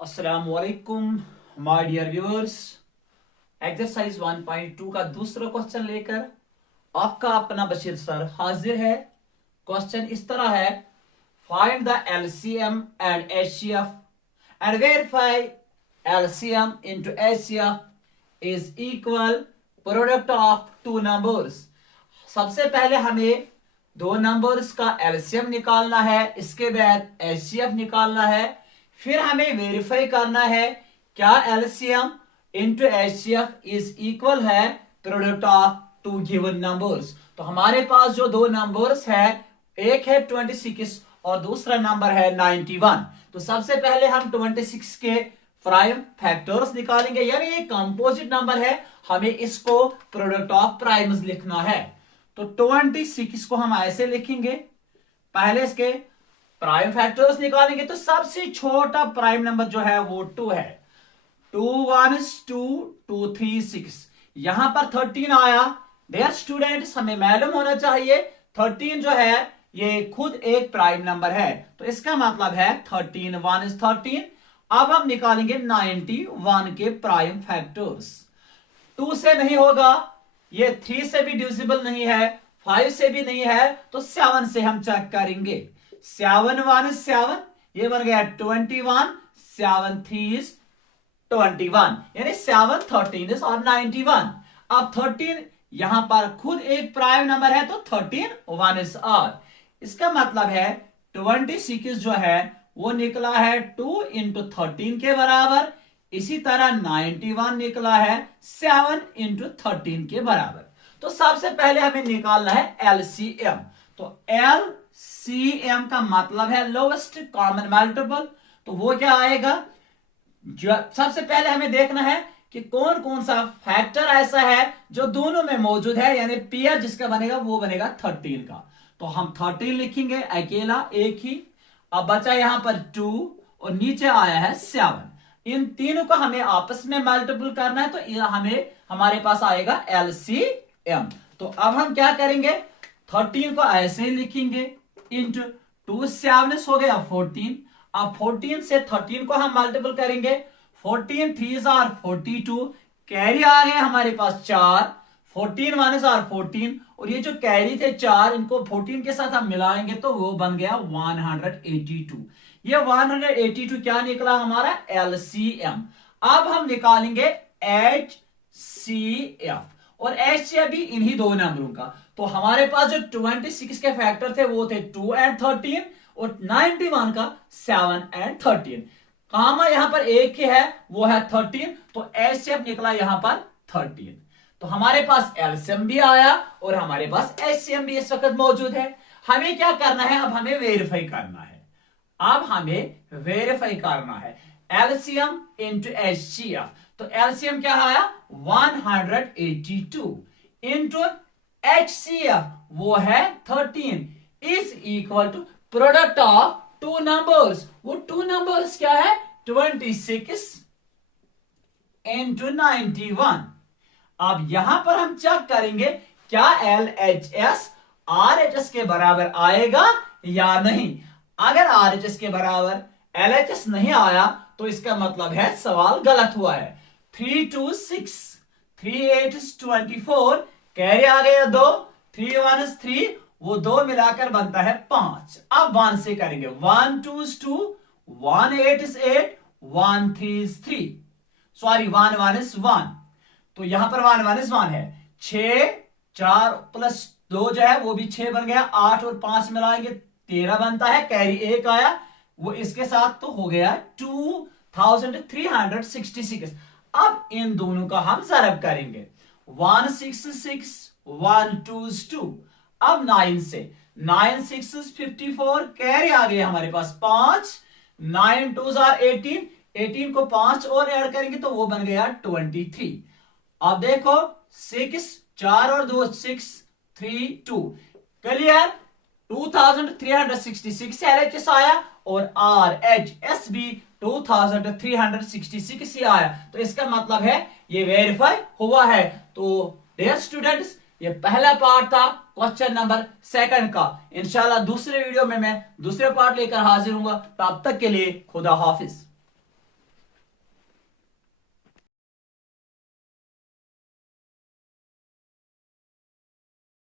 अस्सलामुअलैकुम my dear viewers. Exercise 1.2 का दूसरा क्वेश्चन लेकर आपका अपना बशीर सर हाजिर है। क्वेश्चन इस तरह है, find the LCM and HCF and verify LCM into HCF is equal product of two numbers. सबसे पहले हमें दो नंबर्स का एलसीएम निकालना है, इसके बाद एचसीएफ निकालना है, फिर हमें वेरीफाई करना है क्या LCM into HCF is equal है product of two given numbers. तो हमारे पास जो दो नंबर्स है, एक है 26 और दूसरा नंबर है 91। तो सबसे पहले हम 26 के प्राइम फैक्टर्स निकालेंगे, यानी ये कंपोजिट नंबर है, हमें इसको प्रोडक्ट ऑफ प्राइम्स लिखना है। तो 26 को हम ऐसे लिखेंगे, पहले इसके प्राइम फैक्टर्स निकालेंगे तो सबसे छोटा प्राइम नंबर जो है वो 2 है। 2 1 2 2 3 6, यहां पर 13 आया। डियर स्टूडेंट्स, हमें मालूम होना चाहिए 13 जो है ये खुद एक प्राइम नंबर है, तो इसका मतलब है 13 1 is 13। अब हम निकालेंगे 91 के प्राइम फैक्टर्स। 2 से नहीं होगा, ये 3 से भी डिविजिबल नहीं है, 5 से भी नहीं है, तो 7 से हम चेक करेंगे। 7 1 is 7, ये बन गया 21, 7 3 is 21, यानी 7 13 is और 91। अब 13 यहां पर खुद एक प्राइम नंबर है, तो 13 1 is और इसका मतलब है 26 जो है वो निकला है 2 इंटू 13 के बराबर। इसी तरह 91 निकला है 7 इंटू 13 के बराबर। तो सबसे पहले हमें निकालना है एलसीएम। तो एलसीएम का मतलब है लोवेस्ट कॉमन मल्टीपल। तो वो क्या आएगा, जो सबसे पहले हमें देखना है कि कौन कौन सा फैक्टर ऐसा है जो दोनों में मौजूद है, यानी पेयर जिसका बनेगा वो बनेगा 13 का। तो हम 13 लिखेंगे अकेला एक ही। अब बचा यहां पर 2 और नीचे आया है 7। इन तीनों को हमें आपस में मल्टीपल करना है, तो हमें हमारे पास आएगा एलसीएम। तो अब हम क्या करेंगे, 13 को ऐसे ही लिखेंगे इंटू 2 7 हो गया 14। अब 14 से 13 को हम मल्टीपल करेंगे, 14 3 आर 42, कैरी आ गए हमारे पास 4, 14 1 आर 14, और ये जो कैरी थे 4, इनको 14 के साथ हम मिलाएंगे तो वो बन गया 182। ये 182 क्या निकला हमारा एलसीएम। अब हम निकालेंगे एचसीएफ, और एचसीएफ भी इन्हीं दो नंबरों का। तो हमारे पास जो 26 के फैक्टर थे वो थे 2 and 13, और 91 का 7 and 13। कामा यहां पर एक ही है, वो है 13, तो एचसीएफ निकला यहां पर 13। तो हमारे पास एलसीएम भी आया और हमारे पास एचसीएफ भी इस वक्त मौजूद है। हमें क्या करना है, अब हमें वेरीफाई करना है। अब हमें वेरीफाई करना है एलसीएम इंटू एचसीएफ। तो एलसीएम क्या आया 182 इंटू एचसीएफ वो है 13 is equal to product of two numbers. वो टू नंबर्स क्या है 26 इंटू 91। अब यहां पर हम चेक करेंगे क्या एलएचएस आरएचएस के बराबर आएगा या नहीं। अगर आरएचएस के बराबर एलएचएस नहीं आया तो इसका मतलब है सवाल गलत हुआ है। 3 2 6 3 8 is 24, कैरी आ गया 2, 3 1 is 3, वो 2 मिलाकर बनता है 5। अब 1 से करेंगे, 1 2 is 2, 1 8 is 8, 1 3 is 3, sorry 1 1 is 1। तो यहां पर 1 1 is 1 है। 6 4 प्लस 2 जो है वो भी 6 बन गया, 8 और 5 मिलाएंगे 13 बनता है, कैरी 1 आया, वो इसके साथ तो हो गया 2366। अब इन दोनों का हम ज़रब करेंगे, 1 6 6 1 2 2। अब 9 से 9 6 54, कैरी आ गया हमारे पास 5, 9 2 आर 18, 18 को 5 और ऐड करेंगे तो वो बन गया 23। अब देखो 6 4 और 2 6 3 2, क्लियर 2366 एलएचएस आया और आरएचएस भी 2366 ही आया। तो इसका मतलब है ये वेरीफाई हुआ है। तो डियर स्टूडेंट्स, ये पहला पार्ट था क्वेश्चन नंबर 2 का। इंशाल्लाह दूसरे वीडियो में मैं दूसरे पार्ट लेकर हाजिर हूंगा। तब तक के लिए खुदा हाफिज।